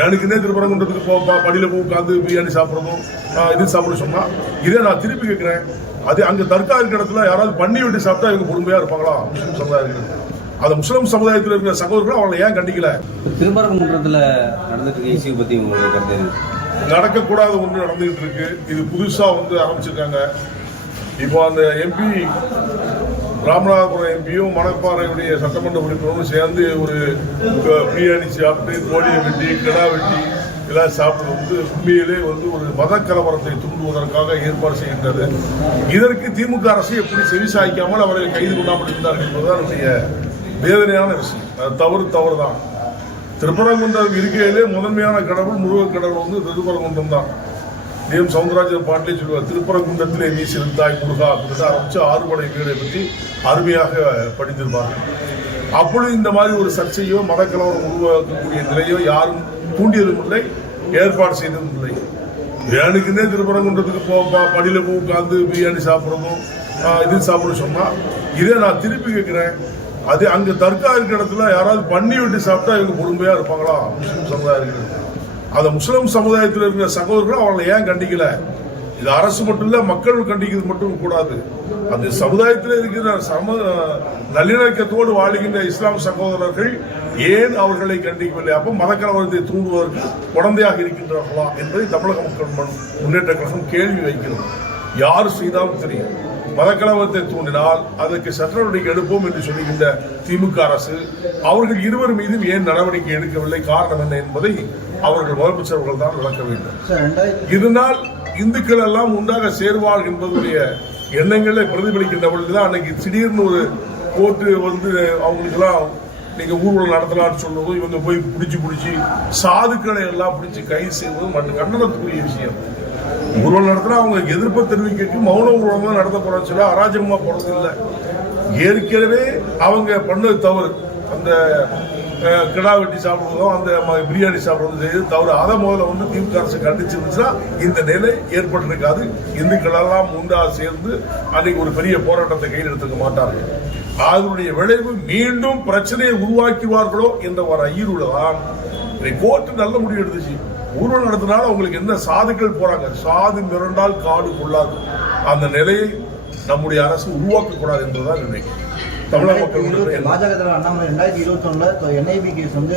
எனக்குன்னே திருப்பரங்குன்றதுக்கு போ படியில போய் உட்காந்து பிரியாணி சாப்பிட்றதும் இது சாப்பிட சொன்னா இதே நான் திருப்பி கேட்கிறேன். அது அங்க தர்கா இருக்கிற இடத்துல யாராவது பண்ணி விட்டு சாப்பிட்டா இவங்க பொறுமையா இருப்பாங்களா? முஸ்லிம் சமுதாயத்தில். அந்த முஸ்லிம் சமுதாயத்தில் இருக்கிற சகோதரர்கள் அவங்களை ஏன் கண்டிக்கல? திருப்பரங்குன்றத்தில் நடந்துட்டு இருக்க இஷ்யூ பற்றி உங்களுடைய கருத்து? நடக்கக்கூடாத ஒன்று நடந்துகிட்டு இருக்கு. இது புதுசா வந்து ஆரம்பிச்சிருக்காங்க. இப்போ அந்த எம்பி ராமநாதபுரம் எம்பியும் மணப்பாறையுடைய சட்டமன்ற உறுப்பினரும் சேர்ந்து ஒரு பிரியாணி சாப்பிட்டு கோழியை வெட்டி கிடா வெட்டி எல்லாம் சாப்பிட்டு வந்து உண்மையிலே வந்து ஒரு மத கலவரத்தை தூண்டுவதற்காக ஏற்பாடு செய்கின்றது. இதற்கு திமுக அரசு எப்படி செவிசாய்க்காமல் அவரை கைது கொள்ளாமல் இருந்தார்கள் என்பதுதான் என்னுடைய வேதனையான விஷயம். அது தவறு தான் திருப்பரங்குன்றம் இருக்கையிலே முதன்மையான கடவுள் முருகக் கடவுள் வந்து திருப்பரங்குன்றம் தான். எம் சவுந்தரராஜர் பாட்டிலே சொல்லுவார் திருப்பரங்குன்றத்திலே நீ சிறுத்தாய் முருகா அப்படின்னு ஆரம்பிச்சு ஆறுபடை வீடை பற்றி அருமையாக படித்திருப்பார்கள். அப்பொழுது இந்த மாதிரி ஒரு சர்ச்சையோ மதக்கலவரம் உருவாக்கக்கூடிய நிலையோ யாரும் தூண்டியதும் இல்லை ஏற்பாடு செய்ததும் இல்லை. எனக்குன்னே திருப்பரங்குன்றத்துக்கு போ படியில் போய் உட்காந்து பிரியாணி சாப்பிட்றதும் இது சாப்பிட சொன்னால் இதே நான் திருப்பி கேட்குறேன் அது அங்கே தர்கா இருக்கிற இடத்துல யாராவது பண்ணி விட்டு சாப்பிட்டா இவங்க பொறுமையாக இருப்பாங்களா? முஸ்லீம் சமுதாயம் இருக்கிற அந்த முஸ்லிம் சமுதாயத்தில் இருக்கிற சகோதரர்கள் அவங்களை ஏன் கண்டிக்கல? இது அரசு மட்டும் இல்ல மக்கள் கண்டிக்கிறது மட்டும் கூடாது. அந்த சமுதாயத்தில் இருக்கிற சம நல்லிணக்கத்தோடு வாழுகின்ற இஸ்லாம் சகோதரர்கள் ஏன் அவர்களை கண்டிக்கவில்லை? அப்போ மதக்கலவரத்தை தூண்டுவதற்கு குழந்தையாக இருக்கின்றார்களா என்பதை தமிழக மக்கள் மன்- முன்னேற்ற கழகம் கேள்வி வைக்கிறோம் யார் செய்தாலும் தெரியும் மதக்கலவரத்தை தூண்டினால் அதற்கு சட்ட நடவடிக்கை எடுப்போம் என்று சொல்லுகின்ற திமுக அரசு அவர்கள் இருவர் மீதும் ஏன் நடவடிக்கை எடுக்கவில்லை? காரணம் என்ன என்பதை அவர்கள் முதலமைச்சர்கள் தான் விளக்க வேண்டும். இதனால் இந்துக்கள் எல்லாம் உண்டாக சேர்வாள் என்பதுடைய எண்ணங்களை பிரதிபலிக்கின்ற பொழுதுதான் அன்னைக்கு திடீர்னு ஒரு கோர்ட்டு வந்து அவங்களுக்கெல்லாம் நீங்க ஊர்வலம் நடத்தலாம்னு சொல்றதும் இவங்க போய் பிடிச்சு பிடிச்சி சாதுக்களை எல்லாம் பிடிச்சி கைது செய்வதும் மற்றும் கண்டனத்துக்குரிய விஷயம். ஊர்வலம் நடத்தினா அவங்க எதிர்ப்பை தெரிவிக்க மௌன ஊர்வலம் தான் நடத்த போறோம்னு சொல்லி அராஜகமா போறது இல்லை ஏற்கனவே அவங்க பண்ணது தவறு. அந்த கிடா வெட்டி சாப்பிடுறதும் அந்த ம- பிரியாணி சாப்பிடுறதும் செய்து தவிர அதை முதல்ல வந்து திமுக அரசு கண்டிச்சிருந்துச்சுன்னா இந்த நிலை ஏற்பட்டிருக்காது. இந்துக்களெல்லாம் உண்டா சேர்ந்து அன்னைக்கு ஒரு பெரிய போராட்டத்தை கையில் எடுத்துக்க மாட்டார்கள். அதனுடைய விளைவு மீண்டும் பிரச்சனையை உருவாக்குவார்களோ என்ற ஒரு ஐயருல தான் கோர்ட்டு நல்ல முடிவு எடுத்துச்சு. ஊர்வலம் நடத்தினால அவங்களுக்கு என்ன சாதுக்கள் போறாங்க? சாது மிரண்டால் காடு கொள்ளாது. அந்த நிலையை நம்முடைய அரசு உருவாக்க கூடாது என்பதுதான் நினைக்கிறேன் தமிழக எண்ணம். பாஜக தலைவர் அண்ணாமலை ரெண்டாயிரத்தி என்ஐபி கேஸ் வந்து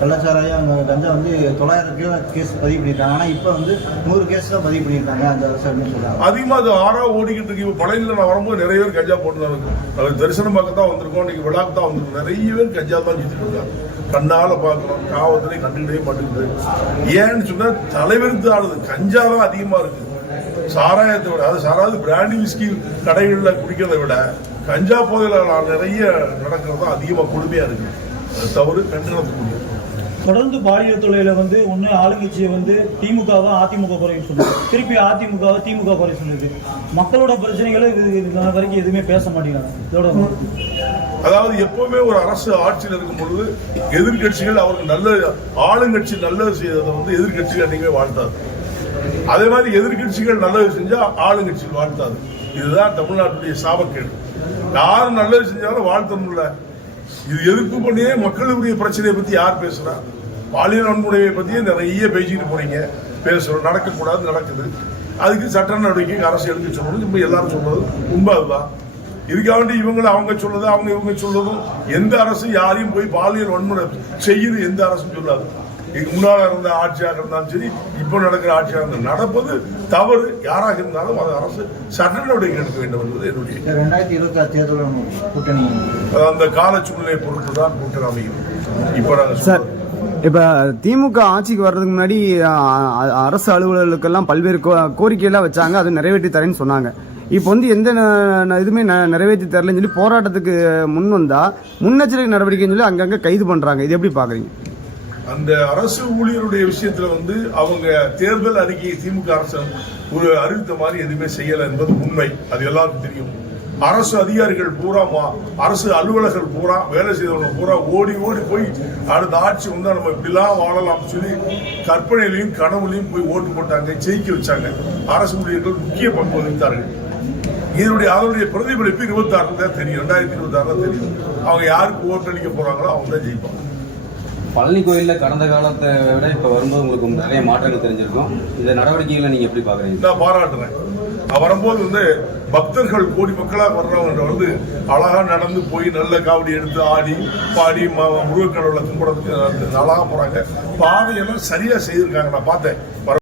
கள்ளச்சாராயம் கஞ்சா வந்து தொள்ளாயிரம் கிலோ கேஸ் பதிவு பண்ணியிருக்காங்க ஆனா இப்ப வந்து நூறு கேஸ் தான் பதிவு பண்ணியிருக்காங்க அந்த அரசு சொல்றாங்க. அதிகமா அது ஆறா ஓடிக்கிட்டு இருக்கு. இப்ப பழையில நான் வரும்போது நிறைய பேர் கஞ்சா போட்டு தான் இருக்கு அது தரிசனம் பார்க்க தான் வந்திருக்கோம். இன்னைக்கு விழாக்கு தான் வந்திருக்கோம். நிறைய பேர் கஞ்சா தான் சுத்திட்டு இருக்காங்க. கண்ணால பார்க்கிறோம் காவத்திலே கண்டுக்கிட்டே மாட்டேங்குது ஏன்னு சொன்னா தலைவருக்கு ஆளுது கஞ்சா தான் அதிகமா இருக்கு. சாராயத்தை விட அது சாராது பிராண்டி விஸ்கி கடைகள்ல குடிக்கிறதை விட கஞ்சா போதையில நிறைய நடக்கிறது தான் அதிகமா கொடுமையா இருக்கு. அது தவறு கண்டனத்துக்குரிய தொடர்ந்து பாலியல் தொழில வந்து ஒண்ணு ஆளுங்கட்சியை வந்து திமுகவா அதிமுக குறை சொல்லுது. திருப்பி அதிமுகவை திமுக குறை சொல்லுது. மக்களோட பிரச்சனைகளை இது வரைக்கும் எதுவுமே பேச மாட்டேங்கிறாங்க. இதோட அதாவது எப்பவுமே ஒரு அரசு ஆட்சியில் இருக்கும் பொழுது எதிர்க்கட்சிகள் அவருக்கு நல்ல ஆளுங்கட்சி நல்லது செய்ததை வந்து எதிர்க்கட்சிகள் என்னைக்குமே வாழ்த்தாது. அதே மாதிரி எதிர்க்கட்சிகள் நல்லது செஞ்சா ஆளுங்கட்சிகள் வாழ்த்தாது. இதுதான் தமிழ்நாட்டுடைய சாபக்கேடு. யாரும் நல்லது செஞ்சாலும் வாழ்த்தணும்ல இது எதிர்ப்பு பண்ணியே மக்களுடைய பிரச்சனையை பத்தி யார் பேசுறா? பாலியல் வன்முறையை பத்தியே நிறைய பேசிக்கிட்டு போறீங்க. பேசுறோம். நடக்கக்கூடாது நடக்குது. அதுக்கு சட்ட நடவடிக்கை அரசு எடுக்க சொல்லணும். இப்ப எல்லாரும் சொல்றது உண்மை அதுதான் இதுக்காக வேண்டி இவங்களை அவங்க சொல்றது அவங்க இவங்க சொல்றதும் எந்த அரசு யாரையும் போய் பாலியல் வன்முறை செய்யுது எந்த அரசும் சொல்லாது. இதுக்கு முன்னால இருந்த ஆட்சியாக இருந்தாலும் சரி இப்போ நடக்கிற ஆட்சியாக இருந்தாலும் நடப்பது தவறு. யாராக இருந்தாலும் அது அரசு சட்ட நடவடிக்கை எடுக்க வேண்டும் என்பது என்னுடைய ரெண்டாயிரத்தி இருபத்தி ஆறு தேர்தல் கூட்டணி அந்த கால சூழ்நிலையை பொறுத்து தான் கூட்டணி அமையும். இப்போ நாங்கள் சார் இப்போ திமுக ஆட்சிக்கு வர்றதுக்கு முன்னாடி அரசு அலுவலர்களுக்கெல்லாம் பல்வேறு கோ கோரிக்கையெல்லாம் வச்சாங்க. அது நிறைவேற்றி தரேன்னு சொன்னாங்க. இப்போ வந்து எந்த இதுவுமே ந- நிறைவேற்றி தரலன்னு சொல்லி போராட்டத்துக்கு முன் வந்தா முன்னெச்சரிக்கை நடவடிக்கைன்னு சொல்லி அங்கங்க கைது பண்றாங்க. இது எப்படி பாக்குறீங்க? அந்த அரசு ஊழியருடைய விஷயத்துல வந்து அவங்க தேர்தல் அறிக்கையை திமுக அரசு ஒரு அறிவித்த மாதிரி எதுவுமே செய்யல என்பது உண்மை. அது எல்லாருக்கும் தெரியும். அரசு அதிகாரிகள் பூரா மா- அரசு அலுவலர்கள் பூரா வேலை செய்தவங்க பூரா ஓடி ஓடி போய் அடுத்த ஆட்சி வந்தா நம்ம இப்படிலாம் வாழலாம் சொல்லி கற்பனையிலையும் கனவுலையும் போய் ஓட்டு போட்டாங்க ஜெயிக்க வச்சாங்க. அரசு ஊழியர்கள் முக்கிய பங்கு வகித்தார்கள். இதனுடைய அதனுடைய பிரதிபலிப்பு இருபத்தாறு தான் தெரியும். ரெண்டாயிரத்தி இருபத்தாறு தான் தெரியும். அவங்க யாருக்கு ஓட்டு அளிக்க போறாங்களோ அவங்க தான் ஜெயிப்பாங்க. பழனி கோயில்ல கடந்த காலத்தை விட இப்ப வரும்போது உங்களுக்கு நிறைய மாற்றங்கள் தெரிஞ்சிருக்கும். இந்த நடவடிக்கைகளை நீங்க எப்படி பார்க்குறீங்க? நான் பாராட்டுறேன். நான் வரும்போது வந்து பக்தர்கள் கோடி மக்களாக வர்றவங்க வந்து அழகா நடந்து போய் நல்ல காவடி எடுத்து ஆடி பாடி முருகக்கடவுளை கும்பிடறதுக்கு அழகா போறாங்க. பாதையெல்லாம் சரியா செய்திருக்காங்க. நான் பார்த்தேன்.